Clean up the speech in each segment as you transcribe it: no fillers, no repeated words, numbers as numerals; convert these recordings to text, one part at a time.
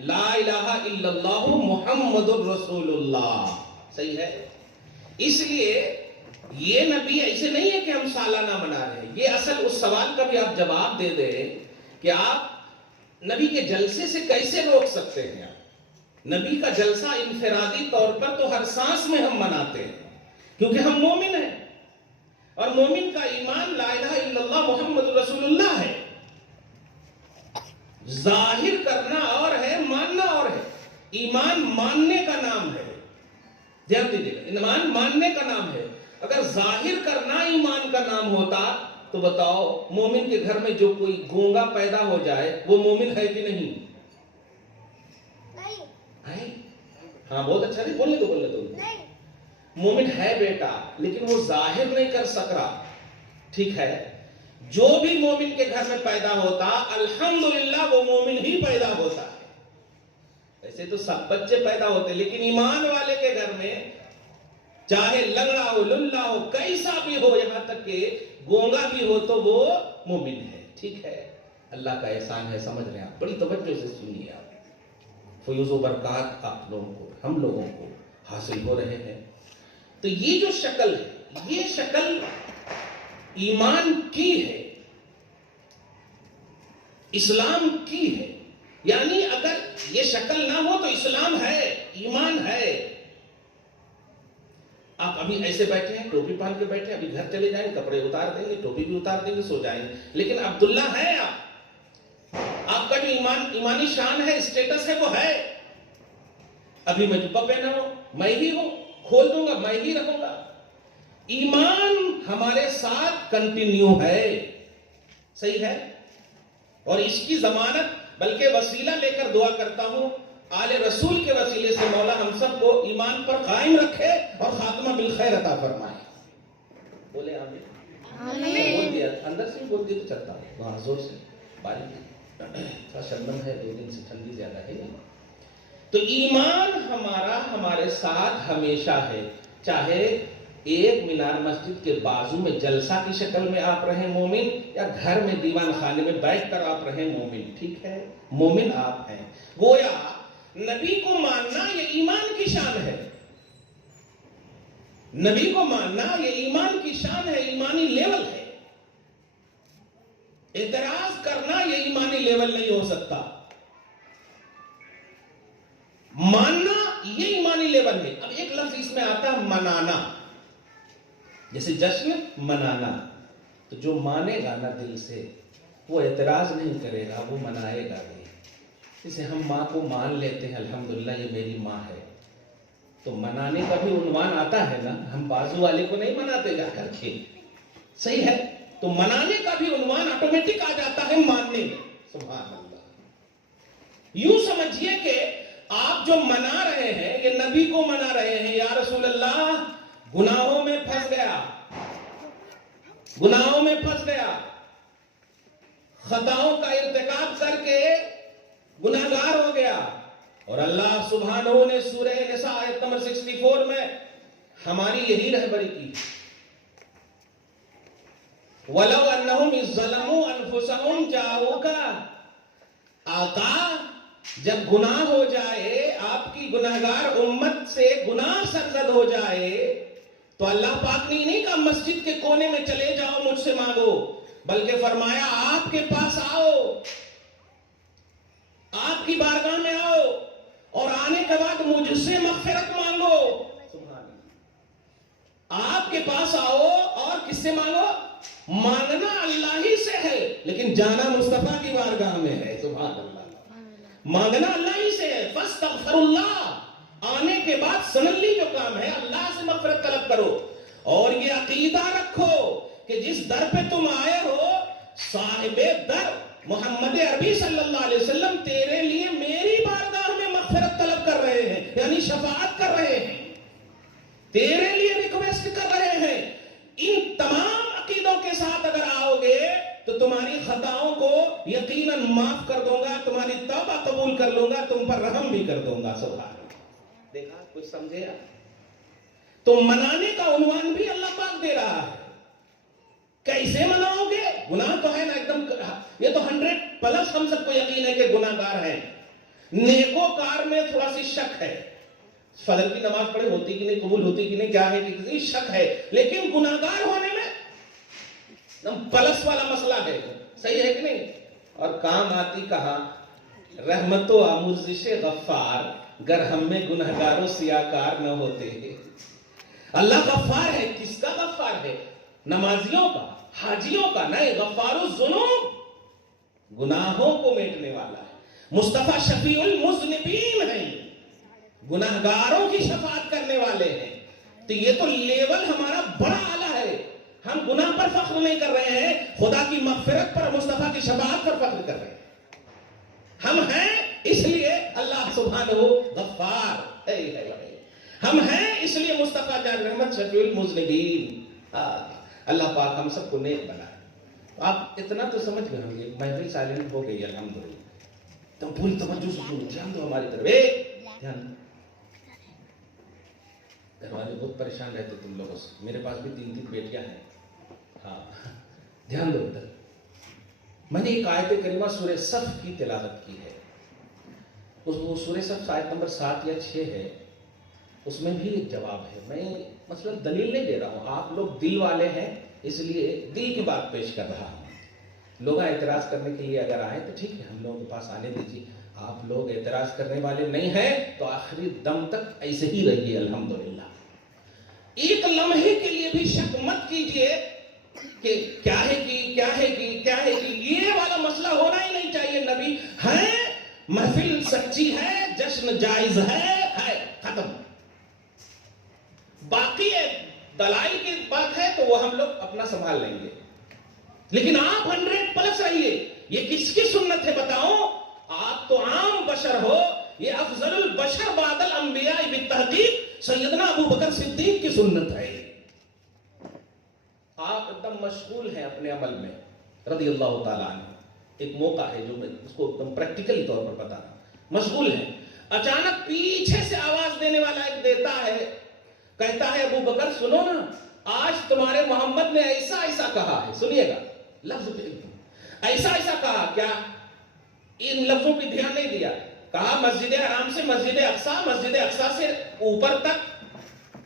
لا الہ الا اللہ محمد الرسول اللہ. صحیح ہے. اس لیے یہ نبی ایسے نہیں ہے کہ ہم سالانہ منا رہے ہیں. یہ اصل اس سوال کا بھی آپ جواب دے دیں کہ آپ نبی کے جلسے سے کیسے روک سکتے ہیں. آپ نبی کا جلسہ انفرادی طور پر تو ہر سانس میں ہم مناتے ہیں کیونکہ ہم مومن ہیں اور مومن کا ایمان لا الہ الا اللہ محمد رسول اللہ ہے. ظاہر کرنا اور ہے، ماننا اور ہے. ایمان ماننے کا نام ہے. دھیان دیجیے گا، ایمان ماننے کا نام ہے. اگر ظاہر کرنا ایمان کا نام ہوتا تو بتاؤ مومن کے گھر میں جو کوئی گونگا پیدا ہو جائے وہ مومن ہے کہ نہیں؟ ہے. ہاں بہت اچھا. نہیں بولنے دو. مومن ہے بیٹا لیکن وہ ظاہر نہیں کر سک رہا. ٹھیک ہے. جو بھی مومن کے گھر میں پیدا ہوتا الحمدللہ وہ مومن ہی پیدا ہوتا ہے. ایسے تو سب بچے پیدا ہوتے لیکن ایمان والے کے گھر میں چاہے لنگڑا ہو للہ ہو کیسا بھی ہو، یہاں تک کہ گونگا بھی ہو تو وہ مومن ہے. ٹھیک ہے. اللہ کا احسان ہے. سمجھ رہے ہیں آپ؟ بڑی توجہ سے سنیے. آپ فیوز و برکات آپ لوگوں کو، ہم لوگوں کو حاصل ہو رہے ہیں. تو یہ جو شکل ہے یہ شکل ایمان کی ہے، اسلام کی ہے. یعنی اگر یہ شکل نہ ہو تو اسلام ہے، ایمان ہے. آپ ابھی ایسے بیٹھے ہیں، ٹوپی پہن کے بیٹھے ہیں، ابھی گھر چلے جائیں کپڑے اتار دیں گے، ٹوپی بھی اتار دیں گے، سو جائیں گے. لیکن عبداللہ ہے آپ کا جو ایمانی شان ہے، اسٹیٹس ہے، وہ ہے. ابھی میں جبہ پہنا ہوں میں ہی ہوں، کھول دوں گا میں ہی رہوں گا. ایمان ہمارے ساتھ کنٹینیو ہے. صحیح ہے. اور اس کی ضمانت بلکہ وسیلہ لے کر دعا کرتا ہوں آل رسول کے وسیلے سے مولا ہم سب کو ایمان پر قائم رکھے اور خاتمہ بالخیر عطا فرمائے. بولے آمین. بول دیا اندر سے بول دیا تو چلتا ہے وہاں زور سے. باریک تھوڑا شبنم ہے، 2 دن سے ٹھنڈی زیادہ ہے. تو ایمان ہمارا ہمارے ساتھ ہمیشہ ہے. چاہے ایک مینار مسجد کے بازو میں جلسہ کی شکل میں آپ رہیں مومن، یا گھر میں دیوان خانے میں بیٹھ کر آپ رہیں مومن. ٹھیک ہے. مومن آپ ہیں. گویا نبی کو ماننا یہ ایمان کی شان ہے. نبی کو ماننا یہ ایمان کی شان ہے، ایمانی لیول ہے. اعتراض کرنا یہ ایمانی لیول نہیں ہو سکتا. ماننا یہ ایمانی لیول ہے. اب ایک لفظ اس میں آتا ہے منانا. جیسے جشن منانا، تو جو مانے گا نا دل سے وہ اعتراض نہیں کرے گا، وہ منائے گا بھی. جیسے ہم ماں کو مان لیتے ہیں الحمدللہ یہ میری ماں ہے، تو منانے کا بھی عنوان آتا ہے نا. ہم بازو والے کو نہیں مناتے جا کر کے. صحیح ہے. تو منانے کا بھی عنوان آٹومیٹک آ جاتا ہے ماننے میں. سبحان اللہ. یوں سمجھیے کہ آپ جو منا رہے ہیں یہ نبی کو منا رہے ہیں. یا رسول اللہ گناہوں میں پھنس گیا، گناہوں میں پھنس گیا، خطاؤں کا ارتکاب کر کے گناہگار ہو گیا. اور اللہ سبحانہ نے سورہ نساء آیت نمبر 64 میں ہماری یہی رہبری کی. وَلَوْ أَنَّهُمْ إِذْ ظَلَمُوا أَنفُسَهُمْ جَاءُوكَ. آقا جب گناہ ہو جائے، آپ کی گناہگار امت سے گناہ سرزد ہو جائے، تو اللہ پاک نے نہیں کہا مسجد کے کونے میں چلے جاؤ مجھ سے مانگو، بلکہ فرمایا آپ کے پاس آؤ، آپ کی بارگاہ میں آؤ اور آنے کے بعد مجھ سے مغفرت مانگو. آپ کے پاس آؤ اور کس سے مانگو؟ مانگنا اللہ ہی سے ہے لیکن جانا مصطفیٰ کی بارگاہ میں ہے. سبحان اللہ. مانگنا اللہ ہی سے ہے. فاستغفر اللہ. آنے کے بعد سنلی جو کام ہے اللہ سے مغفرت طلب کرو. اور یہ عقیدہ رکھو کہ جس در پہ تم آئے ہو صاحب در محمد عربی صلی اللہ علیہ وسلم تیرے لیے میری بارگاہ میں مغفرت طلب کر رہے ہیں، یعنی شفاعت کر رہے ہیں، تیرے لیے ریکویسٹ کر رہے ہیں. ان تمام عقیدوں کے ساتھ اگر آؤ گے تو تمہاری خطاؤں کو یقیناً معاف کر دوں گا، تمہاری توبہ قبول کر لوں گا، تم پر رحم بھی کر دوں گا. سبحان اللہ. دیکھا کچھ سمجھے آپ؟ تو منانے کا عنوان بھی اللہ پاک دے رہا ہے. کیسے مناؤ گے؟ گناہ تو ہے نا ایک دم، یہ تو 100+ ہم سب کو یقین ہے کہ گناہگار ہیں. نیکوکار میں تھوڑا سی شک ہے، فجر کی نماز پڑھے ہوتی کہ نہیں، قبول ہوتی کہ نہیں، کیا ہے کہ کسی شک ہے، لیکن گناہگار ہونے میں پلس والا مسئلہ ہے، صحیح ہے کہ نہیں؟ اور کام آتی کہاں؟ رحمت و آمرزش غفار، گر ہم میں گناہگاروں سیاکار نہ ہوتے ہیں۔ اللہ غفار ہے، کس کا غفار ہے؟ نمازیوں کا، حاجیوں کا نہیں، غفار الذنوب، گناہوں کو میٹنے والا ہے۔ مصطفیٰ شفیع المذنبین ہیں، گناہگاروں کی شفاعت کرنے والے ہیں۔ تو یہ تو لیول ہمارا بڑا اعلیٰ ہے، ہم گناہ پر فخر نہیں کر رہے ہیں، خدا کی مغفرت پر، مصطفیٰ کی شفاعت پر فخر کر رہے ہیں۔ ہم ہیں اس لیے اللہ سبحانہ غفار، ہم ہیں اس لیے مصطفیٰ جان رحمت شفیع المذنبین۔ اللہ پاک ہم سب کو نیک بنائے۔ آپ اتنا تو سمجھ گئے ہوں گے، محفل سائلنٹ ہو گئی الحمدللہ، تو پوری توجہ سے سنو، دھیان دو ہماری طرف، دھیان دو۔ گھر والے بہت پریشان رہتے تم لوگوں سے، میرے پاس بھی 3 بیٹیاں ہیں۔ ہاں دھیان دو ادھر۔ میں نے ایک آیت کریمہ سورہ صف کی تلاوت کی ہے، وہ سورہ صف آیت نمبر 7 یا 6 ہے، اس میں بھی ایک جواب ہے۔ میں مثلا دلیل نہیں دے رہا ہوں، آپ لوگ دل والے ہیں اس لیے دل کی بات پیش کر رہا ہوں۔ لوگ اعتراض کرنے کے لیے اگر آئے تو ٹھیک ہے، ہم لوگوں کے پاس آنے دیجیے۔ آپ لوگ اعتراض کرنے والے نہیں ہیں تو آخری دم تک ایسے ہی رہیے الحمدللہ۔ ایک لمحے کے لیے بھی شک مت کیجئے کہ کیا ہے کہ یہ والا مسئلہ ہونا ہی نہیں چاہیے۔ نبی ہے، محفل سچی ہے، جشن جائز ہے، ختم۔ باقی دلائل کی بات ہے تو وہ ہم لوگ اپنا سنبھال لیں گے، لیکن آپ 100+ رہیے۔ یہ کس کی سنت ہے بتاؤ؟ آپ تو عام بشر ہو، یہ افضل البشر بعد الانبیاء بالتحقیق سیدنا ابو بکر صدیق کی سنت ہے۔ آپ ایک دم مشغول ہیں اپنے عمل میں رضی اللہ تعالیٰ عنہ۔ ایک موقع ہے جو میں اس کو ایک دم پریکٹیکلی طور پر بتا رہا ہوں، مشغول ہیں، اچانک پیچھے سے آواز دینے والا ایک دیتا ہے، کہتا ہے ابو بکر سنو نا، آج تمہارے محمد نے ایسا ایسا کہا ہے، سنیے گا لفظ پہ ایسا ایسا کہا۔ کیا ان لفظوں پہ دھیان نہیں دیا؟ کہا مسجد حرام سے مسجد اقصی، مسجد اقصی سے اوپر تک،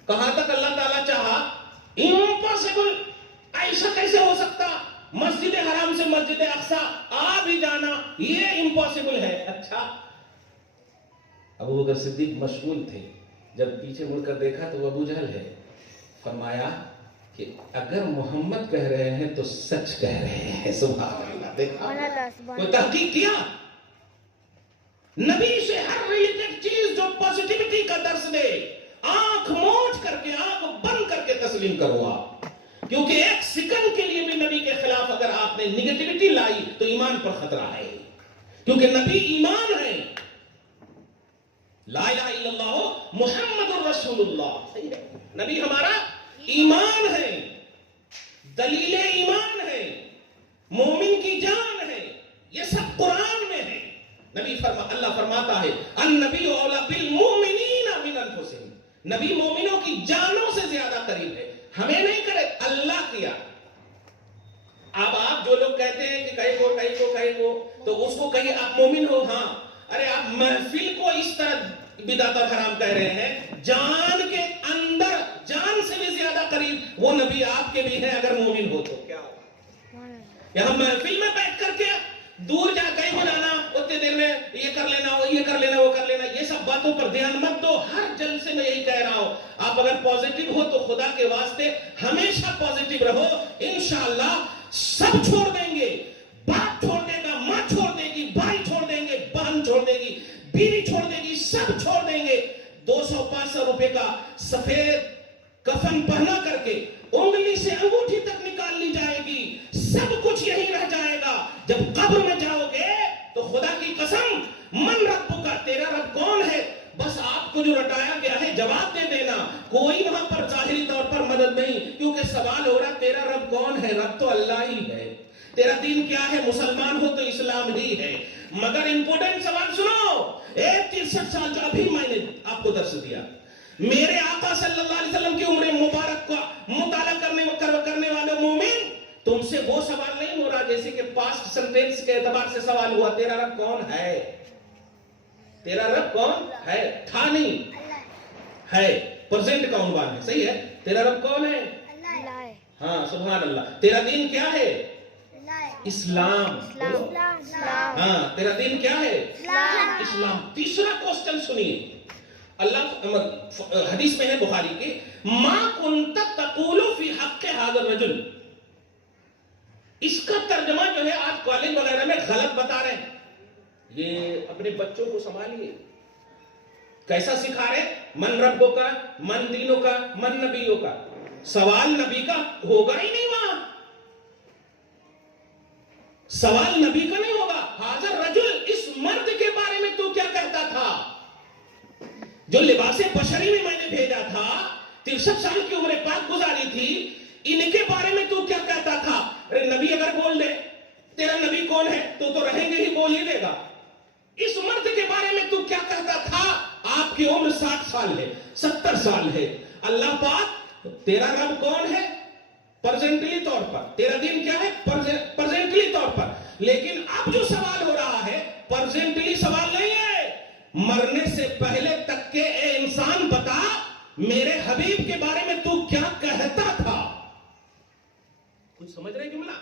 کہاں تک اللہ تعالیٰ چاہا؟ امپاسبل، ایسا کیسے ہو سکتا؟ مسجد حرام سے مسجد اقصی آ بھی جانا یہ امپاسبل ہے۔ اچھا، ابو بکر صدیق مشغول تھے، جب پیچھے مڑ کر دیکھا تو وہ ابو جہل ہے۔ فرمایا کہ اگر محمد کہہ رہے ہیں تو سچ کہہ رہے ہیں۔ سبحان اللہ۔ دیکھا کوئی تحقیق کیا؟ نبی سے ہر ریلیٹڈ چیز جو پوزیٹیوٹی کا درس دے، آنکھ موج کر کے، آنکھ بند کر کے تسلیم کرو آپ، کیونکہ ایک سیکنڈ کے لیے بھی نبی کے خلاف اگر آپ نے نگیٹیوٹی لائی تو ایمان پر خطرہ ہے، کیونکہ نبی ایمان ہے۔ لا الہ الا اللہ محمد الرسول اللہ، نبی ہمارا ایمان ہے، دلیل ایمان ہے، مومن کی جان ہے، یہ سب قرآن میں ہے۔ اللہ فرماتا ہے النبی اولا بالمؤمنین من انفسہم، نبی مومنوں کی جانوں سے زیادہ قریب ہے۔ ہمیں نہیں کرے، اللہ کیا۔ اب آپ جو لوگ کہتے ہیں کہ کہیں کو تو اس کو کہیں آپ مومن ہو، ہاں، ارے آپ محفل کو اس طرح بدعت اور حرام کہہ رہے ہیں، جان کے اندر، جان سے بھی زیادہ قریب وہ نبی آپ کے بھی ہیں اگر مومن ہو تو۔ کیا ہوگا یہاں محفل میں بیٹھ کر کے دور جا کہیں بلانا، اتنے دیر میں یہ کر لینا، وہ کر لینا، یہ سب باتوں پر دھیان مت دو۔ ہر جلسے میں یہی کہہ رہا ہوں، آپ اگر پازیٹیو ہو تو خدا کے واسطے ہمیشہ پازیٹیو رہو، انشاءاللہ سب چھوڑ دیں گے۔ باپ چھوڑ دے گا، ماں چھوڑ دے گی، بھائی چھوڑ دیں گے، بہن چھوڑ دے گی، بیوی چھوڑ دے گی، سب چھوڑ دیں گے۔ 200-500 روپے کا سفید کفن پہنا کر کے انگلی سے انگوٹھی تک نکال لی جائے گی، سب کچھ یہی رہ جائے گا۔ جب قبر میں جاؤ گے تو خدا کی قسم، من رب کا، تیرا رب کون ہے، بس آپ کو جو رٹایا گیا ہے جواب دے دینا۔ کوئی وہاں پر ظاہری طور پر مدد نہیں، کیونکہ سوال ہو رہا تیرا رب کون ہے؟ رب تو اللہ ہی ہے۔ تیرا دین کیا ہے؟ مسلمان ہو تو اسلام ہی ہے۔ مگر امپورٹنٹ سوال سنو، 63 سال جو ابھی میں نے آپ کو درس دیا، میرے آقا صلی اللہ علیہ وسلم کی عمر مبارک کا مطالعہ کرنے والے مومن، تم سے وہ سوال نہیں ہو رہا جیسے کہ پاسٹ سنٹینس کے اعتبار سے سوال ہوا، تیرا رب کون ہے؟ تیرا رب کون ہے؟ تھا نہیں ہے، پرزینٹ کا عنوان ہے، صحیح ہے. تیرا رب کون ہے؟ اللہ ہے. ہاں سبحان اللہ. تیرا دین کیا ہے؟ اسلام. اسلام. ہاں تیرا دین کیا ہے؟ اسلام. اسلام. تیسرا کوسچن سنیے. اللہ حدیث میں ہے بخاری کے، ما کنت تقول فی حق ھذا الرجل. اس کا ترجمہ جو ہے آپ کالج وغیرہ میں غلط بتا رہے ہیں. یہ اپنے بچوں کو سنبھالیے. کیسا سکھا رہے؟ من ربوں کا، من دینوں کا، من نبیوں کا. سوال نبی کا ہوگا ہی نہیں وہاں. سوال نبی کا نہیں ہوگا. ھذا الرجل، اس مرد کے بارے میں تو کیا کہتا تھا جو لباس بشری میں نے بھیجا تھا، 63 سال کی عمر پاک گزاری تھی، ان کے بارے میں تو کیا کہتا تھا؟ ارے نبی اگر بول دے تیرا نبی کون ہے تو رہیں گے ہی، بول ہی دے گا. اس مرد کے بارے میں تو کیا کہتا تھا؟ آپ کی عمر 60 سال ہے، 70 سال ہے. اللہ پاک تیرا رب کون ہے؟ پرزینٹلی طور پر. تیرا دین کیا ہے؟ پرزینٹلی طور پر. لیکن اب جو سوال ہو رہا ہے پرزینٹلی سوال نہیں ہے. مرنے سے پہلے تک کے اے انسان بتا میرے حبیب کے بارے میں تو کیا کہتا تھا؟ کچھ سمجھ رہے جملہ؟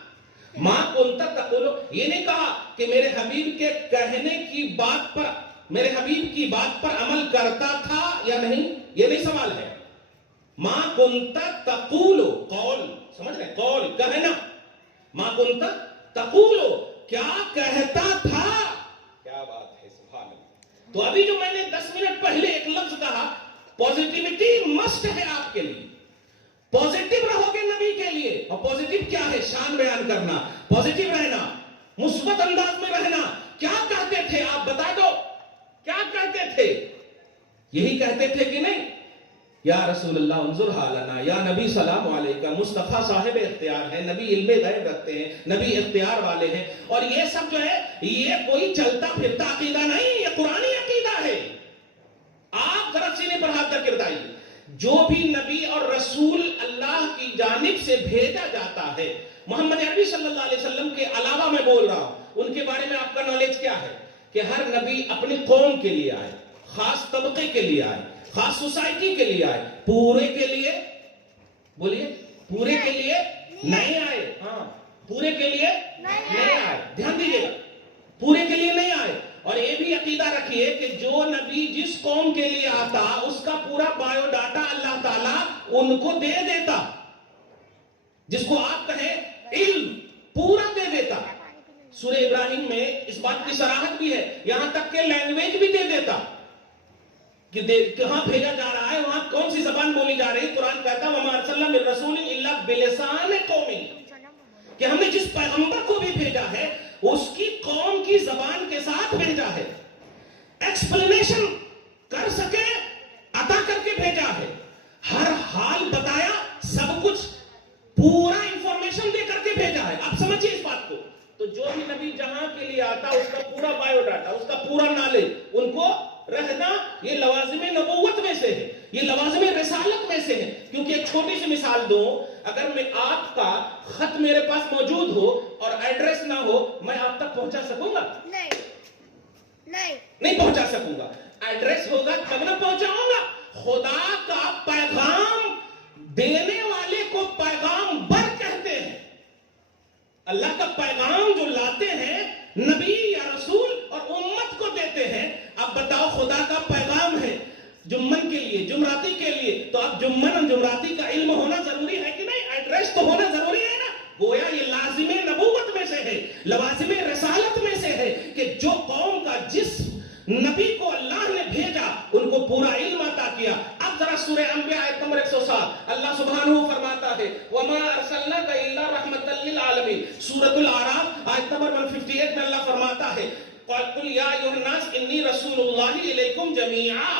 ماں کنتا تقولو، یہ نہیں کہا کہ میرے حبیب کے کہنے کی بات پر، میرے حبیب کی بات پر عمل کرتا تھا یا نہیں، یہ نہیں سوال ہے. ماں کنتا تقولو، قول، سمجھ رہے؟ قول کہنا. ماں کنتا تقولو، کیا کہتا تھا. کیا بات ہے، سبحان اللہ. تو ابھی جو میں نے 10 منٹ پہلے ایک لفظ کہا، پوزیٹیوٹی مسٹ ہے آپ کے لیے. پوزیٹیو رہو گے نبی کے لیے. اور پوزیٹیو کیا ہے؟ شان بیان کرنا، پوزیٹیو رہنا، مثبت انداز میں رہنا. کیا کہتے تھے آپ بتا دو، کیا کہتے تھے؟ یہی کہتے تھے کہ نہیں؟ یا رسول اللہ انظر حالنا، یا نبی سلام علیکہ. مصطفیٰ صاحب اختیار ہیں، نبی علم غیب رکھتے ہیں، نبی اختیار والے ہیں. اور یہ سب جو ہے یہ کوئی چلتا پھرتا عقیدہ نہیں، یہ قرآنی عقیدہ ہے. آپ ذرا سینے پر ہاتھ کر کے بتائیے، جو بھی نبی اور رسول اللہ کی جانب سے بھیجا جاتا ہے، محمد عربی صلی اللہ علیہ وسلم کے علاوہ میں بول رہا ہوں، ان کے بارے میں آپ کا نالج کیا ہے؟ کہ ہر نبی اپنی قوم کے لیے آئے، خاص طبقے کے لیے آئے، خاص سوسائٹی کے لیے آئے. پورے کے لیے، بولیے، پورے کے لیے نہیں آئے. ہاں پورے کے لیے نہیں آئے. دھیان دیجیے گا، پورے کے لیے نہیں آئے. اور یہ بھی عقیدہ رکھیے کہ جو نبی جس قوم کے لیے آتا اس کا پورا بایو ڈاٹا اللہ تعالیٰ ان کو دے دیتا. جس کو آپ کہیں علم پورا دے دیتا. سورہ ابراہیم میں اس بات کی صراحت بھی ہے، یہاں تک کہ لینگویج بھی دے دیتا کہ کہاں بھیجا جا رہا ہے، وہاں کون سی زبان بولی جا رہی. قرآن کہتا وَمَا أَرْسَلْنَا مِن رَّسُولٍ إِلَّا بِلِسَانِ قَوْمِهِ، کہ ہم نے جس پیغمبر کو بھی بھیجا ہے اس کی قوم کی زبان کے ساتھ بھیجا ہے، ایکسپلینیشن کر سکے عطا کر کے بھیجا ہے، ہر حال بتایا، سب کچھ پورا انفارمیشن دے کر کے بھیجا ہے. آپ سمجھئے اس بات کو. تو جو بھی نبی جہاں کے لیے آتا اس کا پورا بایو ڈاٹا، اس کا پورا نالج ان کو رہنا، یہ لوازم نبوت میں سے ہے، یہ لوازم رسالت میں سے ہے. کیونکہ ایک چھوٹی سی مثال دوں، اگر میں آپ کا خط میرے پاس موجود ہو اور ایڈریس نہ ہو، میں آپ تک پہنچا سکوں گا؟ نہیں پہنچا سکوں گا. ایڈریس ہوگا تب نہ پہنچاؤں گا. خدا کا پیغام دینے والے کو پیغام بر کہتے ہیں. اللہ کا پیغام جو لاتے ہیں نبی یا رسول اور امت کو دیتے ہیں. اب بتاؤ، خدا کا پیغام ہے جمن کے لیے، جمراتی کے لیے، تو اب جمن اور جمراتی کا علم ہونا ضروری ہے کہ نہیں؟ ایڈریس تو ہونا ضروری ہے نا. گویا یہ لازم نبوت میں سے ہے، لوازم رسالت میں سے ہے کہ جو قوم کا جس نبی کو اللہ نے بھیجا ان کو پورا علم عطا کیا. اب ذرا سورہ انبیاء آیت نمبر 107 اللہ سبحانہ فرماتا ہے وَمَا أَرْسَلْنَاكَ إِلَّا رَحْمَةً لِلْعَالَمِينَ. سورۃ الاعراف آیت نمبر 158 میں اللہ فرماتا ہے قُلْ يَا أَيُّهَا النَّاسُ إِنِّي رَسُولُ اللَّهِ إِلَيْكُمْ جَمِيعًا.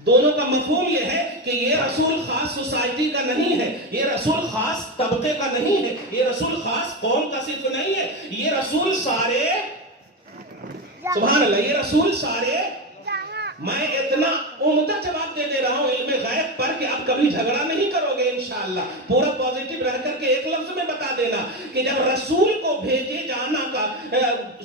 دونوں کا مفہوم یہ ہے کہ یہ رسول خاص سوسائٹی کا نہیں ہے، یہ رسول خاص طبقے کا نہیں ہے، یہ رسول خاص قوم کا صرف نہیں ہے، یہ رسول سارے، سبحان اللہ، یہ رسول سارے. میں اتنا عمدہ جواب دے رہا ہوں علم غیب آیت پر کہ اب کبھی جھگڑا نہیں کرو گے انشاءاللہ. پورا پازیٹیو رہ کر کے ایک لفظ میں بتا دینا کہ جب رسول کو بھیجے جانا کا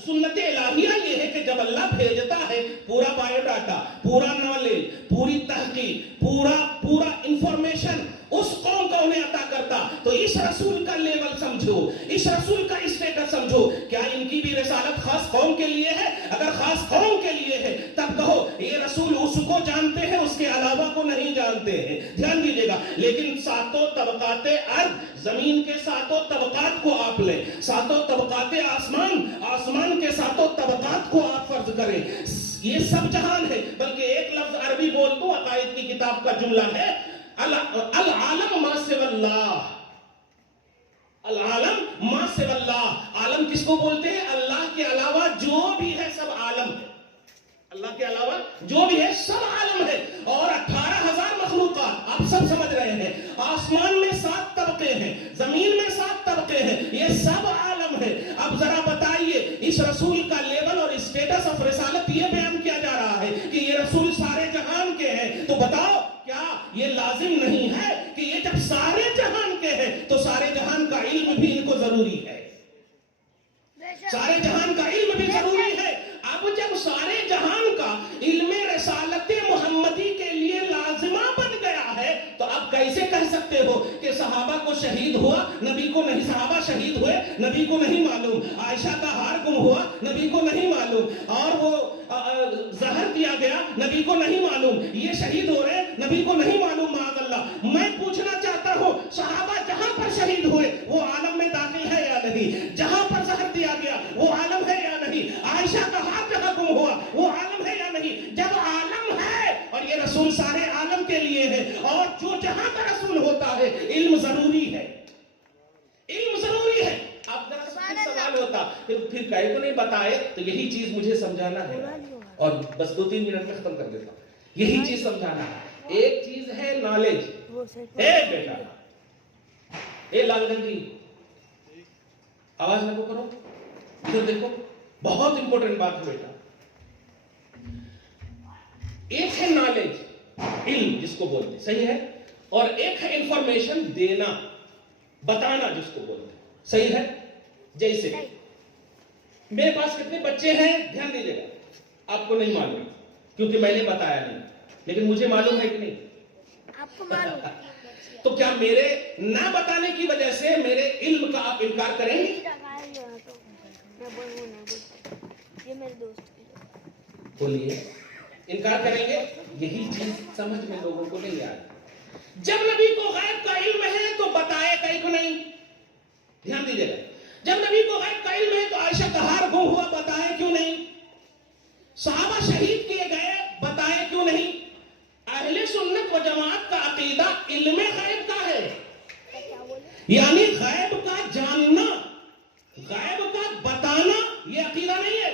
سنت الہیہ یہ ہے کہ جب اللہ بھیجتا ہے پورا بایو ڈاٹا, پورا نالج, پوری تحقیق, پورا انفارمیشن اس قوم کا انہیں عطا کرتا. تو اس رسول کا لیول سمجھو, اس رسول کا اسٹیٹس سمجھو. کیا ان کی بھی رسالت خاص قوم کے لیے ہے؟ اگر خاص قوم کے لیے ہے تب کہو یہ رسول اس کو جانتے ہیں, اس کے علاوہ کو نہیں جانتے ہیں. دھیان دیجیے گا. لیکن ساتوں طبقات ارض, زمین کے ساتوں طبقات کو آپ لیں, ساتوں طبقات آسمان, آسمان کے ساتوں طبقات کو آپ فرض کریں. یہ سب جہان ہے. بلکہ ایک لفظ عربی بول دو, عقائد کی کتاب کا جملہ ہے, العالم ما سوى اللہ. العالم ما سوى اللہ. عالم کس کو بولتے ہیں؟ اللہ کے علاوہ جو بھی ہے سب عالم ہے. اللہ کے علاوہ جو بھی ہے سب عالم ہے. اور 18,000 مخلوقات آپ سب سمجھ رہے ہیں. آسمان میں 7 طبقے ہیں, زمین میں 7 طبقے ہیں, یہ سب عالم ہے. اب ذرا بتائیے اس رسول کا لیول اور اسٹیٹس آف رسالت یہ بیان کیا جا رہا ہے کہ یہ رسول سارے جہان کے ہیں. تو بتاؤ کیا یہ لازم نہیں ہے کہ یہ جب سارے جہان کے ہیں تو سارے جہان کا علم بھی ان کو ضروری ہے؟ سارے جہان کا علم بھی ضروری ہے. اب جب سارے جہان کا علم رسالت محمدی کے لیے لازمہ بن گیا ہے تو اب کیسے کہہ سکتے ہو کہ صحابہ کو شہید ہوا, نبی کو نہیں, صحابہ شہید ہوئے نبی کو نہیں معلوم, عائشہ کا ہار گم ہوا نبی کو نہیں معلوم, اور وہ زہر دیا گیا نبی کو نہیں معلوم, یہ شہید ہو رہے نبی کو نہیں معلوم معاذ اللہ. میں پوچھنا چاہتا ہوں صحابہ جہاں پر شہید ہوئے وہ عالم میں داخل ہے یا نہیں؟ جہاں پر زہر دیا گیا وہ عالم ہے یا نہیں؟ عائشہ کا ہاتھ جہاں گم ہوا وہ عالم ہے یا نہیں؟ جب عالم ہے, اور یہ رسول سارے عالم کے لیے ہے, اور جو جہاں کا رسول ہوتا ہے علم ضروری ہے, علم ضروری ہے. اب سوال ہوتا پھر کہے تو نہیں بتائے, تو یہی چیز مجھے سمجھانا ہے اور بس 2-3 منٹ میں ختم کر دیتا ہوں. یہی چیز سمجھانا ہے. ایک چیز ہے نالج. اے بیٹا, اے لال گنجی, آواز نہ کرو, ادھر دیکھو, بہت امپورٹنٹ بات ہے بیٹا. ایک ہے نالج, علم جس کو بولتے ہیں, صحیح ہے, اور ایک ہے انفارمیشن دینا, بتانا جس کو بولتے ہیں, صحیح ہے. جیسے میرے پاس کتنے بچے ہیں دھیان دیجیے گا, آپ کو نہیں معلوم کیونکہ میں نے بتایا نہیں, لیکن مجھے معلوم ہے کہ نہیں؟ آپ کو معلوم. تو کیا میرے نہ بتانے کی وجہ سے میرے علم کا آپ انکار کریں گے؟ یہ میرے دوست بولیے, انکار کریں گے؟ یہی چیز سمجھ میں لوگوں کو نہیں آ رہی. جب نبی کو غیب کا علم ہے تو بتائے کہیں کو نہیں. دھیان دیجیے گا, جب نبی کو غیب کا علم ہے تو عائشہ کا ہار گم ہوا بتائے کیوں نہیں؟ صحابہ شہید کیے گئے بتائے کیوں نہیں؟ اہل سنت و جماعت کا عقیدہ علم غیب کا ہے, یعنی غیب کا جاننا, غیب کا بتانا یہ عقیدہ نہیں ہے.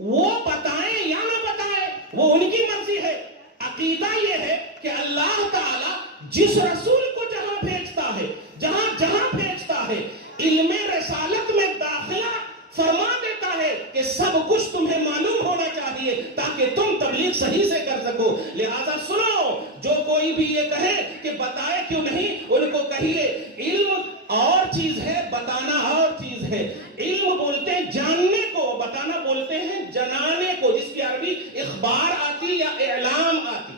وہ بتائیں یا نہ بتائیں وہ ان کی مرضی ہے. عقیدہ یہ ہے کہ اللہ تعالی جس رسول کو جہاں بھیجتا ہے, جہاں بھیجتا ہے, علم رسالت میں داخلہ فرما دیتا ہے کہ سب کچھ تمہیں معلوم ہونا چاہیے تاکہ تم تبلیغ صحیح سے کر سکو. لہذا سنو, جو کوئی بھی یہ کہے کہ بتائے کیوں نہیں, ان کو کہیے علم اور چیز ہے, بتانا اور چیز ہے. علم بولتے ہیں جاننے کو, بتانا بولتے ہیں جنانے کو, جس کی عربی اخبار آتی یا اعلام آتی.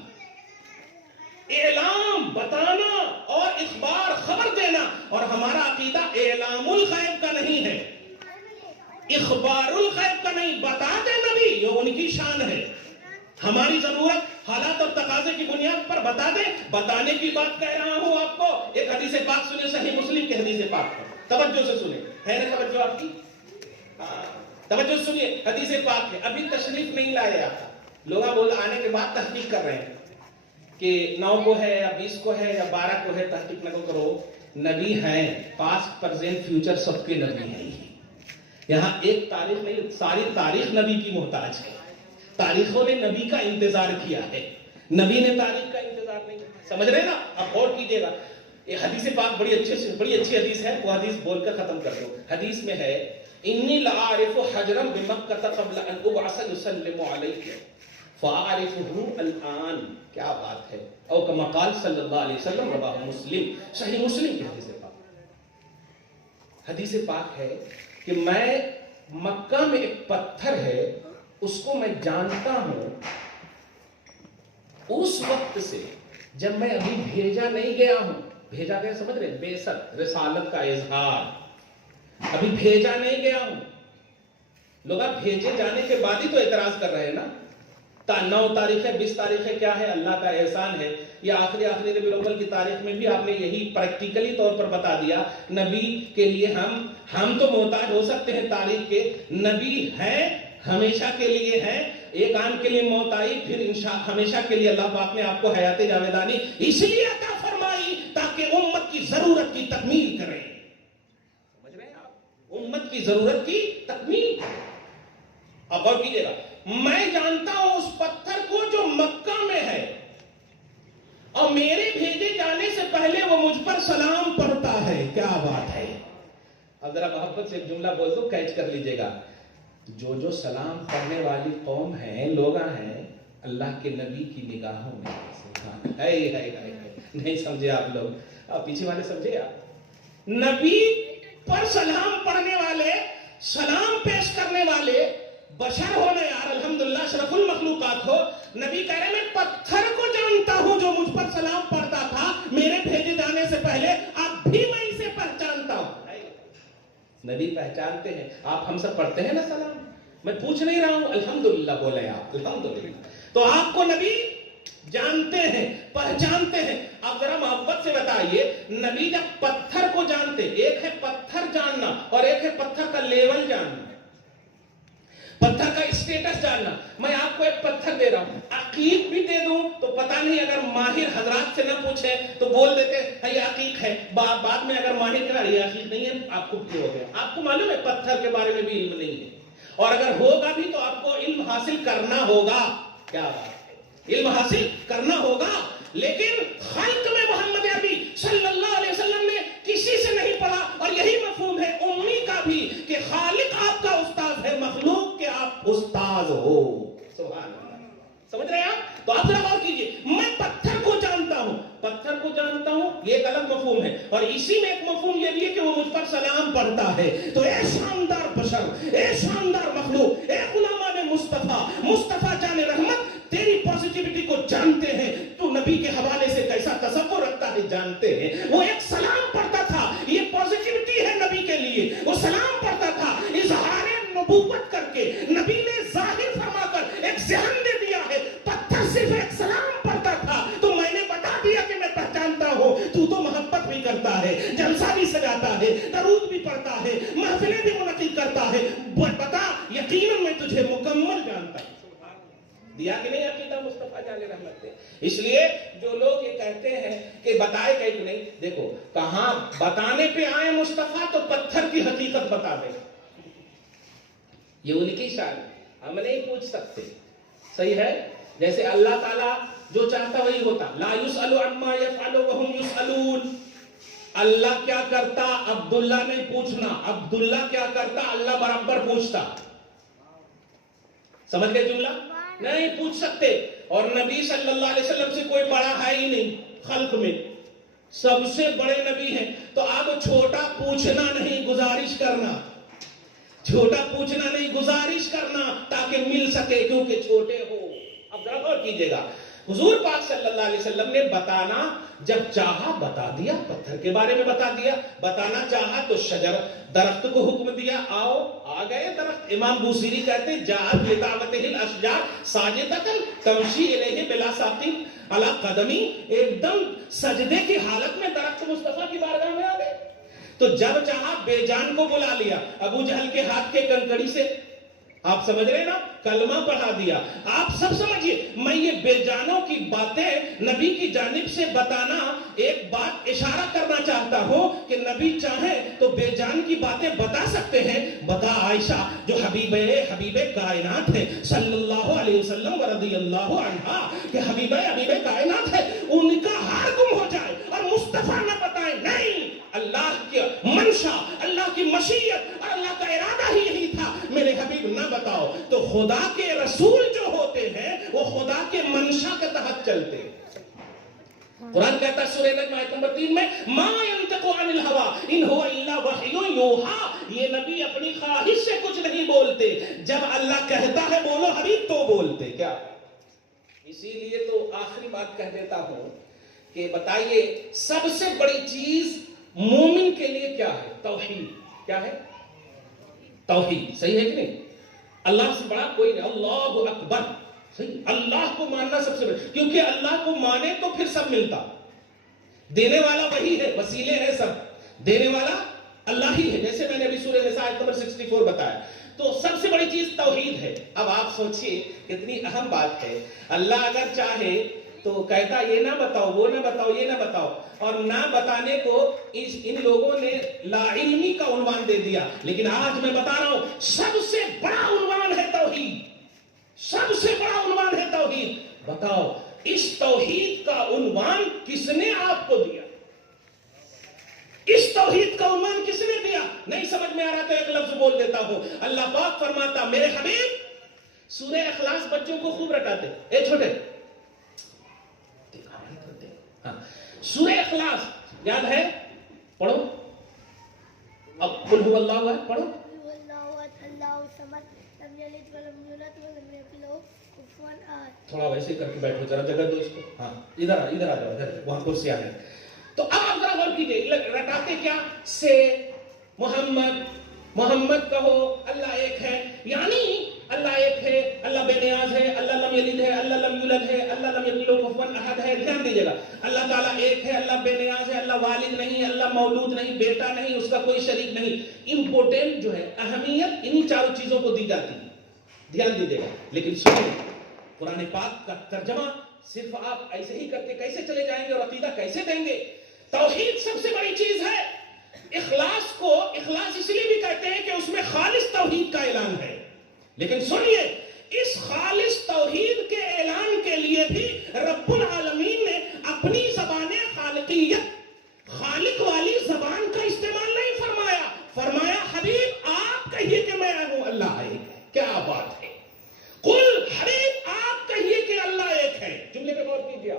اعلام بتانا اور اخبار خبر دینا, اور ہمارا عقیدہ اعلام الغیب کا نہیں ہے, اخبار الغیب کا نہیں. بتا دے نبی یہ ان کی شان ہے, ہماری ضرورت حالات اور تقاضے کی بنیاد پر بتا دے. بتانے کی بات کہہ رہا ہوں آپ کو. ایک حدیث پاک سنیں, صحیح مسلم کی حدیث پاک ہے, توجہ سے سنیں, ہے نا توجہ آپ کی؟ توجہ سنیے, حدیث پاک ہے. ابھی تشریف نہیں لائے آپ لوگ, بول آنے کے بعد تحقیق کر رہے ہیں کہ 9 کو ہے یا 20 کو ہے یا 12 کو ہے. تحقیق نہ کرو, نبی ہیں, پاسٹ پریزنٹ فیوچر سب کے نبی ہیں. یہاں ایک تاریخ نہیں, ساری تاریخ نبی کی محتاج ہے. تاریخوں نے نبی کا انتظار کیا ہے, نبی نے تاریخ کا انتظار نہیں. سمجھ رہے نا؟ اب غور کیجیے گا. یہ حدیث پاک بڑی اچھی حدیث ہے, وہ حدیث بول کر ختم کر دو. حدیث میں ہے انی لعارف حجرا بمکہ قبل ان ابعث یسلم علیہ فاعرفہ الان. کیا بات ہے. او او کما قال صلی اللہ علیہ وسلم رواہ مسلم، صحیح مسلم کی حدیث پاک ہے کہ میں مکہ میں ایک پتھر ہے اس کو میں جانتا ہوں اس وقت سے جب میں ابھی بھیجا نہیں گیا ہوں. بھیجا گیا سمجھ رہے؟ بعثت، رسالت کا اظہار. ابھی بھیجا نہیں گیا ہوں. لوگ اب بھیجے جانے کے بعد ہی تو اعتراض کر رہے ہیں نا. 9 تاریخ ہے، 20 تاریخ ہے، کیا ہے؟ اللہ کا احسان ہے. یا آخری ربیع الاول کی تاریخ میں بھی آپ نے یہی پریکٹیکلی طور پر بتا دیا. نبی کے لیے ہم تو محتاج ہو سکتے ہیں تاریخ کے، نبی ہیں ہمیشہ کے لیے ہیں. ایک آن کے لیے موت آئی، پھر ہمیشہ کے لیے اللہ پاک نے آپ کو حیات جاویدانی اس لیے عطا فرمائی تاکہ امت کی ضرورت کی تکمیل کریں. سمجھ رہے ہیں آپ؟ امت کی ضرورت کی تکمیل. اب غور کیجیے گا، میں جانتا ہوں اس پتھر کو جو مکہ میں ہے اور میرے بھیجے جانے سے پہلے وہ مجھ پر سلام پڑھتا ہے. کیا بات ہے! اب ذرا محبت سے ایک جملہ بول دو، کیچ کر لیجیے گا. جو سلام پڑھنے والی قوم ہیں، لوگ ہیں، اللہ کے نبی کی نگاہوں میں نہیں سمجھے آپ لوگ؟ آپ پیچھے والے سمجھے؟ آپ نبی پر سلام پڑھنے والے، سلام پیش کرنے والے بشر ہو نا یار، الحمدللہ اشرف المخلوقات ہو. نبی کہہ رہے میں پتھر کو جانتا ہوں جو مجھ پر سلام پڑھتا تھا میرے بھیجے جانے سے پہلے، اب بھی میں اسے پہچانتا ہوں. نبی پہچانتے ہیں. آپ ہم سب پڑھتے ہیں نا سلام؟ میں پوچھ نہیں رہا ہوں، الحمدللہ بولے آپ، الحمدللہ. تو آپ کو نبی جانتے ہیں، پہچانتے ہیں. آپ ذرا محبت سے بتائیے، نبی جب پتھر کو جانتے، ایک ہے پتھر جاننا اور ایک ہے پتھر کا لیول جاننا، پتھر کا اسٹیٹس جاننا. میں آپ کو ایک پتھر دے رہا ہوں، عقیق بھی دے دوں تو پتہ نہیں، اگر ماہر حضرات سے نہ پوچھے تو بول دیتے ہیں یہ عقیق ہے. بعد میں اگر ماہر کہا یہ عقیق نہیں ہے، آپ کو کیا ہو گیا؟ آپ کو معلوم ہے پتھر کے بارے میں بھی علم نہیں ہے، اور اگر ہوگا بھی تو آپ کو علم حاصل کرنا ہوگا. کیا بات ہے؟ علم حاصل کرنا ہوگا. لیکن خلق میں محمد عربی صلی اللہ علیہ وسلم نے کسی سے نہیں پڑھا، اور یہی مفہوم ہے امی کا بھی کہ خالق آپ کا استاد ہے، مخلوق کے آپ استاد ہو. سبحان اللہ. سمجھ رہے ہیں آپ؟ تو آپ ذرا غور کیجئے، میں پتھر کو جانتا ہوں، پتھر کو جانتا ہوں، یہ ایک الگ مفہوم ہے. اور اسی میں ایک مفہوم یہ بھی ہے کہ وہ مجھ پر سلام پڑھتا ہے. تو اے شاندار بشر، اے شاندار مخلوق، اے غلامان مصطفیٰ، مصطفیٰ جان رحمت، تیری پوزیٹیوٹی کو جانتے ہیں. تو نبی کے حوالے سے کیسا تصور رکھتا ہے جانتے ہیں. وہ ایک سلام پڑھتا تھا، یہ پوزیٹیوٹی ہے نبی کے لیے. وہ سلام پڑھتا تھا، اظہار نبوت کر کے نبی نے ظاہر فرما کر ایک ذہن دے دیا ہے. پتھر صرف ایک سلام پڑھتا تھا تو میں نے بتا دیا کہ میں پہچانتا ہوں. تو محبت بھی کرتا ہے، جلسہ بھی سجاتا ہے، درود بھی پڑھتا ہے، محفلیں بھی منعقد کرتا ہے. بتا یقیناً میں تجھے مکمل جانتا ہوں. دیا کہ نہیں عقیدہ مصطفیٰ جان رحمت نے؟ اس لیے جو لوگ یہ کہتے ہیں کہ بتائے گئے کہ نہیں، دیکھو کہاں بتانے پہ آئے مصطفیٰ تو پتھر کی حقیقت بتا دیں. یہ ان کی شان، ہم نہیں پوچھ سکتے. صحیح ہے؟ جیسے اللہ تعالیٰ جو چاہتا وہی ہوتا. لا یسأل عما یفعل وهم یسألون. اللہ کیا کرتا عبداللہ نہیں پوچھنا، عبداللہ کیا کرتا اللہ برابر پوچھتا. سمجھ گئے جملہ؟ نہیں پوچھ سکتے. اور نبی صلی اللہ علیہ وسلم سے کوئی بڑا ہے ہی نہیں خلق میں، سب سے بڑے نبی ہیں. تو اب چھوٹا پوچھنا نہیں، گزارش کرنا. چھوٹا پوچھنا نہیں، گزارش کرنا تاکہ مل سکے، کیونکہ چھوٹے ہو. اب ذرا غور کیجئے گا، حضور پاک صلی اللہ علیہ وسلم نے بتانا جب چاہا بتا دیا، پتھر کے بارے میں بتا دیا. بتانا چاہا تو شجر درخت کو حکم دیا، آؤ، آ گئے درخت. امام بوصیری کہتے ہیں جاءت لدعوتہ الاشجار ساجدۃ تمشی الیہ بلا ساق علی قدمی. ایک دم سجدے کی حالت میں درخت مصطفیٰ کی بارگاہ میں آ گئے. تو جب چاہا بے جان کو بلا لیا، ابو جہل کے ہاتھ کے کنکڑی سے، آپ سمجھ رہے نا، کلمہ پڑھا دیا. آپ سب سمجھئے، میں یہ بے جانوں کی باتیں نبی کی جانب سے بتانا ایک بات اشارہ کرنا چاہتا ہوں کہ نبی چاہیں تو بے جان کی باتیں بتا سکتے ہیں. بتا عائشہ جو حبیب کائنات ہے صلی اللہ علیہ وسلم ورضی اللہ عنہ، کہ حبیب کائنات ہے، ان کا ہار گم ہو جائے اور مصطفیٰ نہ بتائیں. نہیں، اللہ کی منشا، اللہ کی مشیت اور اللہ کا ارادہ ہی یہی تھا، میرے حبیب نہ بتاؤ. تو خدا کے رسول جو ہوتے ہیں وہ خدا کے منشا کے تحت چلتے ہیں. قرآن کہتا ہے سورہ نجم آیت نمبر 3 میں ما ينطق عن الهوى ان هو الا وحی یوحی، یہ نبی اپنی خواہش سے کچھ نہیں بولتے، جب اللہ کہتا ہے بولو حبیب تو بولتے کیا۔ اسی لیے تو آخری بات کہہ دیتا ہوں کہ بتائیے سب سے بڑی چیز مومن کے لیے کیا ہے؟ توحید۔ کیا ہے؟ توحید، صحیح ہے کہ نہیں؟ اللہ سے بڑا کوئی نہیں، اللہ اکبر، صحیح، اللہ کو ماننا سب سے بڑا، کیونکہ اللہ کو مانے تو پھر سب ملتا، دینے والا وہی ہے، وسیلے ہیں سب، دینے والا اللہ ہی ہے، جیسے میں نے ابھی سورہ نساء آیت نمبر 64 بتایا۔ تو سب سے بڑی چیز توحید ہے۔ اب آپ سوچئے کتنی اہم بات ہے، اللہ اگر چاہے تو کہتا یہ نہ بتاؤ، وہ نہ بتاؤ، یہ نہ بتاؤ، اور نہ بتانے کو ان لوگوں نے لا علمی کا عنوان دے دیا، لیکن آج میں بتا رہا ہوں سب سے بڑا عنوان ہے توحید، سب سے بڑا عنوان ہے توحید۔ بتاؤ اس توحید کا عنوان کس نے آپ کو دیا؟ اس توحید کا عنوان کس نے دیا؟ نہیں سمجھ میں آ رہا تو ایک لفظ بول دیتا ہوں، اللہ پاک فرماتا میرے حبیب سورہ اخلاص بچوں کو خوب رٹاتے، اے چھوٹے سورہ اخلاص یاد ہے؟ پڑھو، اب قل هو اللہ ہے، پڑھو۔ تھوڑا ویسے کر کے بیٹھو، ذرا جگہ دو اس کو، ہاں ادھر آ جاؤ، ادھر وہاں کرسی آ ہے۔ تو اب آپ ذرا غور کیجئے، رٹاتے کیا سے محمد کہو، اللہ ایک ہے، یعنی اللہ ایک ہے، اللہ بے نیاز ہے، اللہ لم یلد ہے، اللہ لم یولد ہے، اللہ لم یکن لہ کفوا احد ہے۔ دھیان دیجیے گا، اللہ تعالیٰ ایک ہے، اللہ بے نیاز ہے، اللہ والد نہیں، اللہ مولود نہیں، بیٹا نہیں، اس کا کوئی شریک نہیں۔ امپورٹنٹ جو ہے اہمیت انہی چاروں چیزوں کو دی جاتی ہے، دھیان دیجیے گا۔ لیکن سنیں قرآن پاک کا ترجمہ صرف آپ ایسے ہی کرتے کیسے چلے جائیں گے اور عقیدہ کیسے دیں گے؟ توحید سب سے بڑی چیز ہے۔ اخلاص کو اخلاص اس لیے بھی کہتے ہیں کہ اس میں خالص توحید کا اعلان ہے، لیکن سنیے اس خالص توحید کے اعلان کے لیے بھی رب العالمین نے اپنی زبان خالقیت، خالق والی زبان کا استعمال نہیں فرمایا، فرمایا حبیب آپ کہیے کہ میں ہوں اللہ ایک ہے۔ کیا بات ہے، قل حبیب آپ کہیے کہ اللہ ایک ہے۔ جملے پہ غور کیجیے،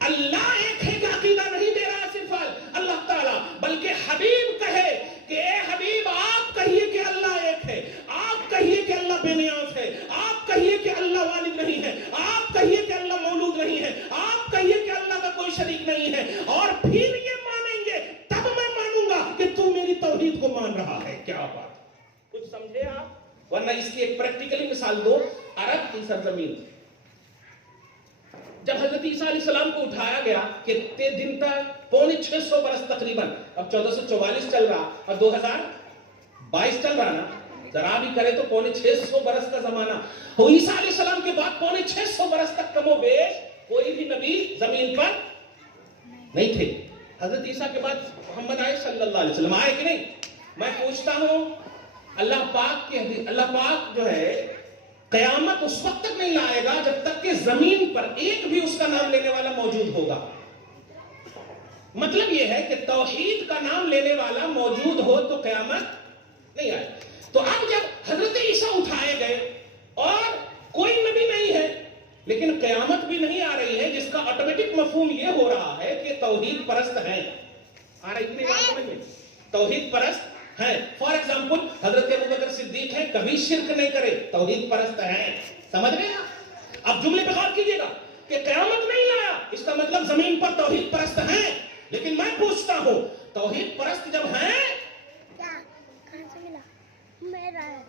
اللہ ایک ہے کہ عقیدہ نہیں دے رہا صرف اللہ تعالیٰ، بلکہ حبیب کہے کہ اے حبیب آپ کہیے کہ اللہ ایک ہے، آپ کہیے کہ اللہ بے نیاز ہے، آپ کہیے کہ اللہ والد نہیں ہے، آپ کہیے کہ اللہ مولود نہیں ہے، آپ کہیے کہ اللہ کا کوئی شریک نہیں ہے، اور پھر یہ مانیں گے تب میں مانوں گا کہ تو میری توحید کو مان رہا ہے۔ کیا بات، کچھ سمجھے آپ؟ ورنہ اس کی ایک پریکٹیکلی مثال دو، عرب کی سرزمین، جب حضرت عیسیٰ علیہ السلام کو اٹھایا گیا کتنے دن تک؟ 650 برس تقریباً، اب 1444 چل رہا اور 2022 چل رہا نا، ذرا بھی کرے تو 650 برس کا زمانہ۔ عیسیٰ علیہ السلام کے بعد 650 برس تک کم و بیش کوئی بھی نبی زمین پر نہیں تھے۔ حضرت عیسیٰ کے بعد محمد آئے صلی اللہ علیہ وسلم، آئے کہ نہیں؟ میں پوچھتا ہوں اللہ پاک جو ہے قیامت اس وقت تک نہیں لائے گا جب تک کہ زمین پر ایک بھی اس کا نام لینے والا موجود ہوگا۔ مطلب یہ ہے کہ توحید کا نام لینے والا موجود ہو تو قیامت نہیں آئے۔ تو اب جب حضرت عیسیٰ اٹھائے گئے اور کوئی نبی نہیں ہے لیکن قیامت بھی نہیں آ رہی ہے، جس کا آٹومیٹک مفہوم یہ ہو رہا ہے کہ توحید پرست ہیں۔ آ رہی اتنی بات سمجھ میں؟ توحید پرست ہیں۔ فار ایگزامپل حضرت ابوبکر صدیق ہیں، کبھی شرک نہیں کرے، توحید پرست ہیں۔ سمجھ رہے ہیں؟ اب جملے پہ غور کیجیے گا کہ قیامت نہیں لایا، اس کا مطلب زمین پر توحید پرست ہیں۔ لیکن میں پوچھتا ہوں توحید پرست جب ہیں، کہاں سے ملا؟ میرا ہے۔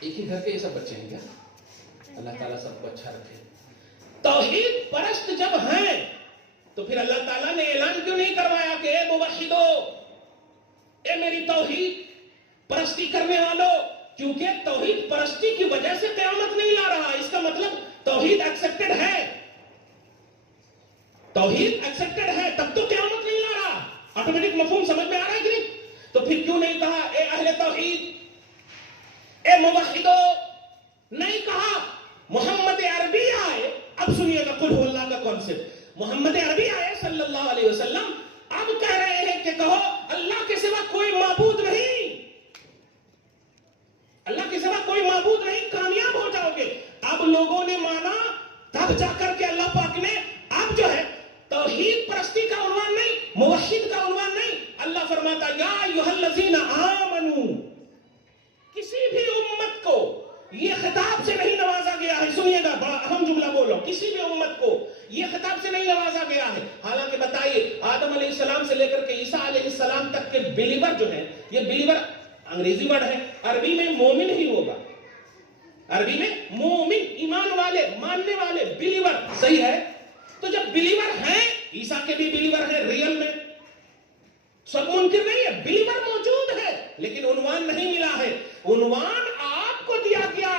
ایک ہی گھر کے یہ سب بچے ہیں کیا؟ اللہ تعالیٰ سب کو اچھا رکھے۔ توحید پرست جب ہیں تو پھر اللہ تعالیٰ نے اعلان کیوں نہیں کروایا کہ اے موحدو، اے میری توحید پرستی کرنے والوں؟ کیونکہ توحید پرستی کی وجہ سے قیامت نہیں لا رہا، اس کا مطلب توحید ایکسپٹڈ ہے، توحید ایکسپٹڈ ہے تب تو قیامت نہیں لا رہا۔ آٹومیٹک مفہوم سمجھ میں آ رہا ہے کہ نہیں؟ تو پھر کیوں نہیں کہا اے اہل توحید، اے موحدو؟ نہیں کہا۔ محمد عربی آئے، اب سنیے گا قل هو اللہ کا کانسیپٹ، محمد عربی آئے صلی اللہ علیہ وسلم، اب کہہ رہے ہیں کہ کہو اللہ کے سوا کوئی معبود نہیں، اللہ کے سوا کوئی معبود نہیں، کامیاب ہو جاؤ گے۔ اب لوگوں نے مانا، تب جا کر کے اللہ پاک نے اب جو ہے توحید پرستی کا عنوان نہیں, موحد کا عنوان نہیں. اللہ فرماتا یا ایھا الذین آمنو, کسی بھی امت کو یہ خطاب سے نہیں نوازا گیا ہے. سنیے گا, بڑا اہم جملہ بولو, کسی بھی امت کو یہ خطاب سے نہیں نوازا گیا ہے. حالانکہ بتائیے آدم علیہ السلام سے لے کر کے عیسیٰ علیہ السلام تک کے بلیور جو ہیں, یہ بلیور انگریزی ورڈ ہے, عربی میں مومن ہی ہوگا. عربی میں مومن, ایمان والے, ماننے والے, بلیور, صحیح ہے. تو جب بلیور ہیں, عیسیٰ کے بھی بلیور ہیں ریئل میں, سب منکر نہیں ہے, بلیور موجود ہے, لیکن عنوان نہیں ملا ہے. عنوان آپ کو دیا گیا,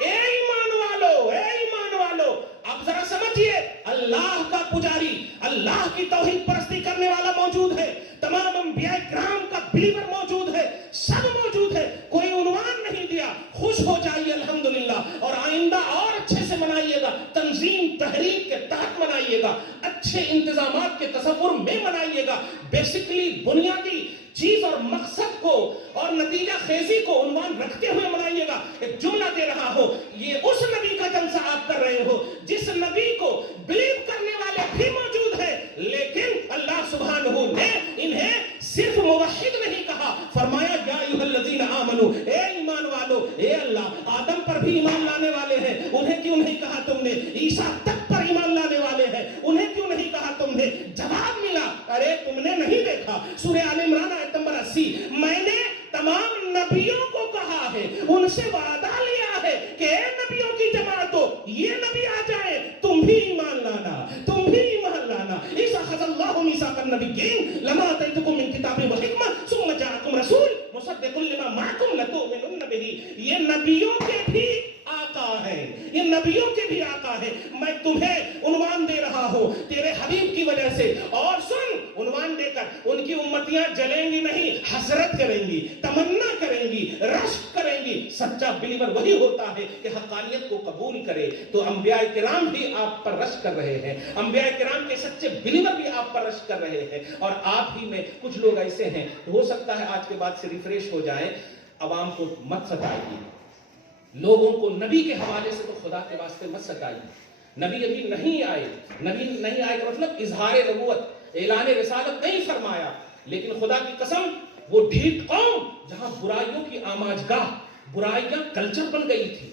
اے ایمان والو, اے ایمان والو. اب ذرا سمجھیے, اللہ کا پجاری, اللہ کی توحید پرستی کرنے والا موجود ہے, تمام انبیاء کرام کا بلیور موجود ہے, سب موجود ہے, کوئی عنوان نہیں دیا. خوش ہو جائیے الحمدللہ, اور آئندہ اور اچھے سے منائیے گا, تنظیم تحریک کے تحت منائیے گا, اچھے انتظامات کے تصور میں منائیے گا. بیسیکلی بنیادی چیز اور مقصد کو اور نتیجہ خیزی کو عنوان رکھتے ہوئے منائیے گا. ایک جملہ دے رہا ہو, یہ اس نبی کا جلسہ آپ کر رہے ہو جس نبی کو بلیو کرنے والے بھی موجود ہیں, لیکن اللہ سبحانہ نے انہیں صرف موحد نہیں کہا, فرمایا یا ایھا الذین آمنو, اے ایمان والو. اے اللہ, آدم پر بھی ایمان لانے والے ہیں, انہیں کیوں نہیں کہا تم نے؟ عیسیٰ تک پر ایمان لانے والے ہیں, انہیں کیوں نہیں کہا تم نے؟ جواب ملا, ارے تم نے نہیں دیکھا, سورہ آل عمران آیت نمبر 80, میں نے تمام نبیوں کو کہا ہے, ان سے وعدہ لیا ہے کہ اے نبیوں کی جماعتوں, یہ نبی آ جائے, تم بھی ایمان لانا, تم بھی ایمان لانا. اذ اخذ اللہ میثاق النبیین لما آتیتکم من کتاب و حکمۃ ثم جاءکم رسول مصدق لما معکم لتؤمنن بہ. یہ نبیوں کے بھی آقا ہے, یہ نبیوں کے بھی آقا ہے. میں تمہیں عنوان دے رہا ہوں تیرے حبیب کی وجہ سے, اور سن, عنوان دے کر ان کی امتیاں جلیں گی نہیں, حسرت کریں گی, تمنا کریں گی, رشک کریں گی. سچا بلیور وہی ہوتا ہے کہ حقانیت کو قبول کرے. تو انبیاء کرام بھی آپ پر رشک کر رہے ہیں, انبیاء کرام کے سچے بلیور بھی آپ پر رشک کر رہے ہیں, اور آپ ہی میں کچھ لوگ ایسے ہیں, ہو سکتا ہے آج کے بعد سے ریفریش ہو جائیں. عوام کو مت ستائیے, لوگوں کو نبی کے حوالے سے تو خدا کے واسطے مت ستائیے. نبی ابھی نہیں آئے, نبی نہیں آئے کا مطلب اظہار نبوت, اعلان رسالت نہیں فرمایا. لیکن خدا کی قسم, وہ ڈھیٹ قوم جہاں برائیوں کی آماجگاہ, برائیاں کلچر بن گئی تھی,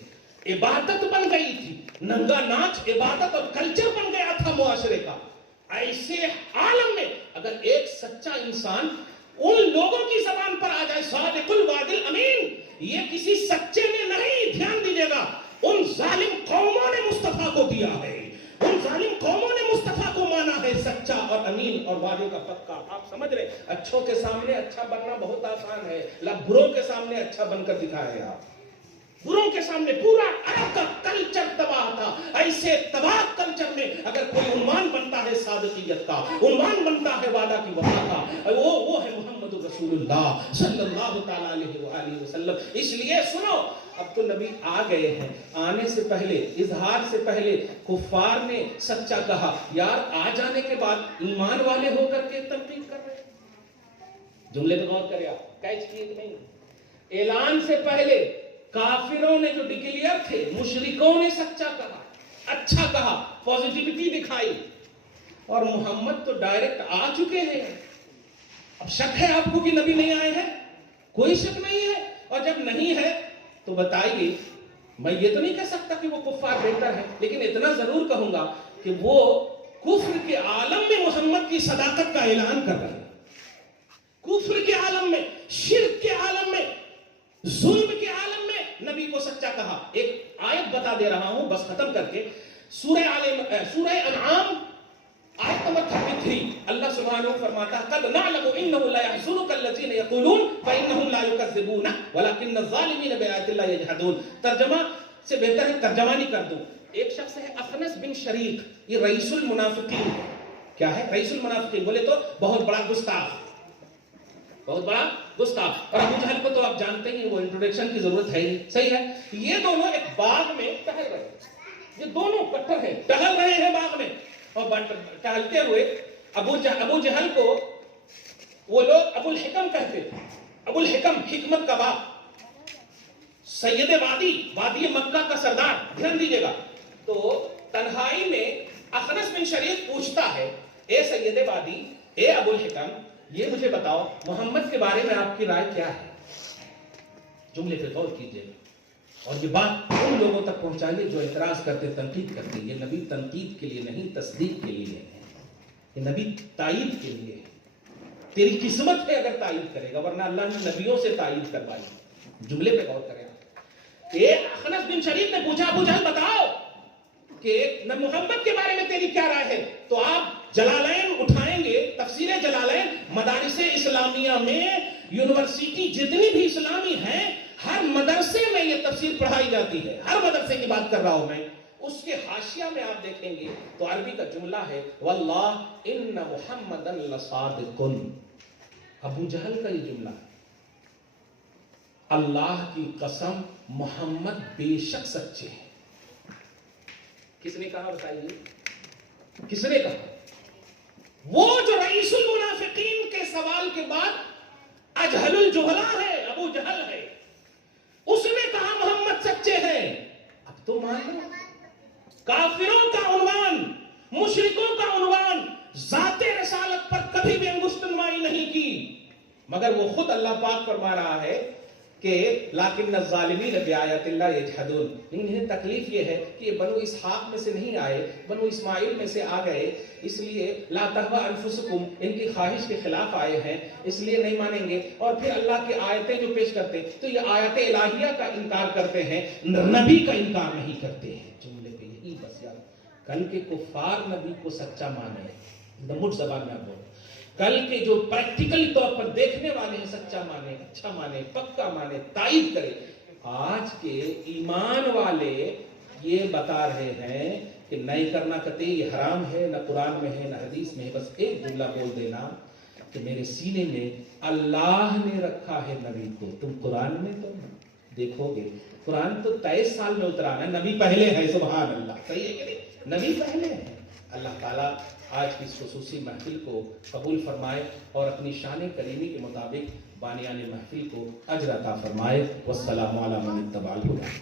عبادت بن گئی تھی, ننگا ناچ عبادت اور کلچر بن گیا تھا معاشرے کا, ایسے عالم میں اگر ایک سچا انسان ان لوگوں کی زبان پر آ جائے, صادق الوعد الامین, یہ کسی سچے نے نہیں, دھیان دیجیے گا, ان ظالم قوموں نے مصطفیٰ کو دیا ہے, ان ظالم قوموں نے مصطفیٰ کو مانا ہے سچا اور امین اور وعدے کا پکا. آپ سمجھ رہے, اچھوں کے سامنے اچھا بننا بہت آسان ہے, بروں کے سامنے اچھا بن کر دکھائے آپ. بروں کے سامنے پورا عرب کا کلچر تباہ تھا. ایسے تباہ کلچر میں اگر کوئی عنوان بنتا ہے صادقیت کا, عنوان بنتا ہے وعدہ کی وفا کا, وہ ہے محمد رسول اللہ صلی اللہ تعالی علیہ وآلہ وسلم. اس لیے سنو, اب تو نبی آ گئے ہیں, آنے سے پہلے, اظہار سے پہلے کفار نے سچا کہا, یار آ جانے کے بعد ایمان والے ہو کر کے تنقید کر رہے. جملے پہ غور کریں آپ, کیچ کیے نہیں. اعلان سے پہلے کافروں نے جو ڈکلیئر تھے, مشرکوں نے سچا کہا, اچھا کہا, پوزیٹیوٹی دکھائی, اور محمد تو ڈائریکٹ آ چکے ہیں. اب شک ہے آپ کو کہ نبی نہیں آئے ہیں؟ کوئی شک نہیں ہے. اور جب نہیں ہے تو بتائیے, میں یہ تو نہیں کہہ سکتا کہ وہ کفار بہتر ہے, لیکن اتنا ضرور کہوں گا کہ وہ کفر کے عالم میں محمد کی صداقت کا اعلان کر رہے ہیں. کفر کے عالم میں, شرک کے عالم میں, ظلم کے عالم میں نبی کو سچا کہا. ایک آیت بتا دے رہا ہوں بس ختم کر کے, سورہ انعام آیت نمبر 33, اللہ سبحانہ فرماتا ہے قد نعلم انه لا يحزنك الذين يقولون فانهم لا يكذبون ولكن الظالمين بآيات الله يجحدون. ترجمہ سے بہتر ہے ترجمہ نہیں کر دوں. ایک شخص ہے اخنس بن شریق, یہ رئیس المنافقین. کیا ہے رئیس المنافقین؟ بولے تو بہت بڑا گستاخ, بہت بڑا گستاخ. اور ابو جہل کو تو آپ جانتے ہیں, وہ انٹروڈکشن کی ضرورت ہے ہی, صحیح ہے. یہ دونوں ایک باغ میں ٹہل رہے ہیں, یہ دونوں کٹھر ہیں, ٹہل رہے ہیں باغ میں, اور ٹہلتے ہوئے ابو جہل کو وہ لوگ ابو الحکم کہتے تھے. ابو الحکم, حکمت کا باپ, سید وادی مکہ کا سردار. دھیان دیجیے گا. تو تنہائی میں اخنس بن شریق پوچھتا ہے اے سید بادی، اے ابو الحکم، یہ مجھے بتاؤ محمد کے بارے میں آپ کی رائے کیا ہے؟ جملے پہ غور کیجئے اور یہ بات ان لوگوں تک پہنچائیے جو اعتراض کرتے، تنقید کرتے. یہ نبی تنقید کے لیے نہیں، تصدیق کے لیے ہے. یہ نبی تائید کے لیے ہے. تیری قسمت ہے اگر تائید کرے گا، ورنہ اللہ نے نبیوں سے تائید کروائی. جملے پہ غور کریں. ایک اخنس بن شریف نے پوچھا، ابو جہل بتاؤ کہ محمد کے بارے میں تیری کیا رائے ہے؟ تو آپ جلالین اٹھائیں گے، تفسیر جلالین، مدارس اسلامیہ میں یونیورسٹی جتنی بھی اسلامی ہیں ہر مدرسے میں یہ تفسیر پڑھائی جاتی ہے. ہر مدرسے کی بات کر رہا ہوں میں. اس کے حاشیہ میں آپ دیکھیں گے تو عربی کا جملہ ہے واللہ ان محمدا لصادق. ابو جہل کا یہ جملہ ہے، اللہ کی قسم محمد بے شک سچے ہیں. کس نے کہا بتائیے؟ کس نے کہا؟ وہ جو رئیس المنافقین کے سوال کے بعد اجہل الجہلا ہے، ابو جہل ہے، اس نے کہا محمد سچے ہیں. اب تو مانو. کافروں کا عنوان، مشرکوں کا عنوان ذات رسالت پر کبھی بھی انگشت نمائی نہیں کی، مگر وہ خود اللہ پاک فرما رہا ہے کہ لیکن الظالمین بآیات اللہ یجحدون. انہیں تکلیف یہ ہے کہ یہ بنو اسحاق میں سے نہیں آئے، بنو اسماعیل میں سے آ گئے، اس لیے لا تہوی انفسکم، ان کی خواہش کے خلاف آئے ہیں، اس لیے نہیں مانیں گے. اور پھر اللہ کی آیتیں جو پیش کرتے تو یہ آیت الہیہ کا انکار کرتے ہیں، نبی کا انکار نہیں کرتے ہیں. جملے پہ یہی بس یار. کل کے کفار نبی کو سچا مانے، مٹ زبان میں بول. کل کے جو پریکٹیکلی طور پر دیکھنے والے ہیں سچا مانے، اچھا مانے، پکا مانے، تائید کرے. آج کے ایمان والے یہ بتا رہے ہیں کہ نہیں کرنا قطعی یہ حرام ہے، نہ قرآن میں ہے نہ حدیث میں ہے. بس ایک جملہ بول دینا کہ میرے سینے میں اللہ نے رکھا ہے نبی کو. تم قرآن میں تو دیکھو گے، قرآن تو 23 سال میں اترانا ہے، نبی پہلے ہے. سبحان اللہ. صحیح ہے کہ نہیں؟ نبی پہلے ہے. اللہ تعالیٰ آج کی اس خصوصی محفل کو قبول فرمائے اور اپنی شان کریمی کے مطابق بانیان محفل کو اجر عطا فرمائے. والسلام علی من اتبع الہدی.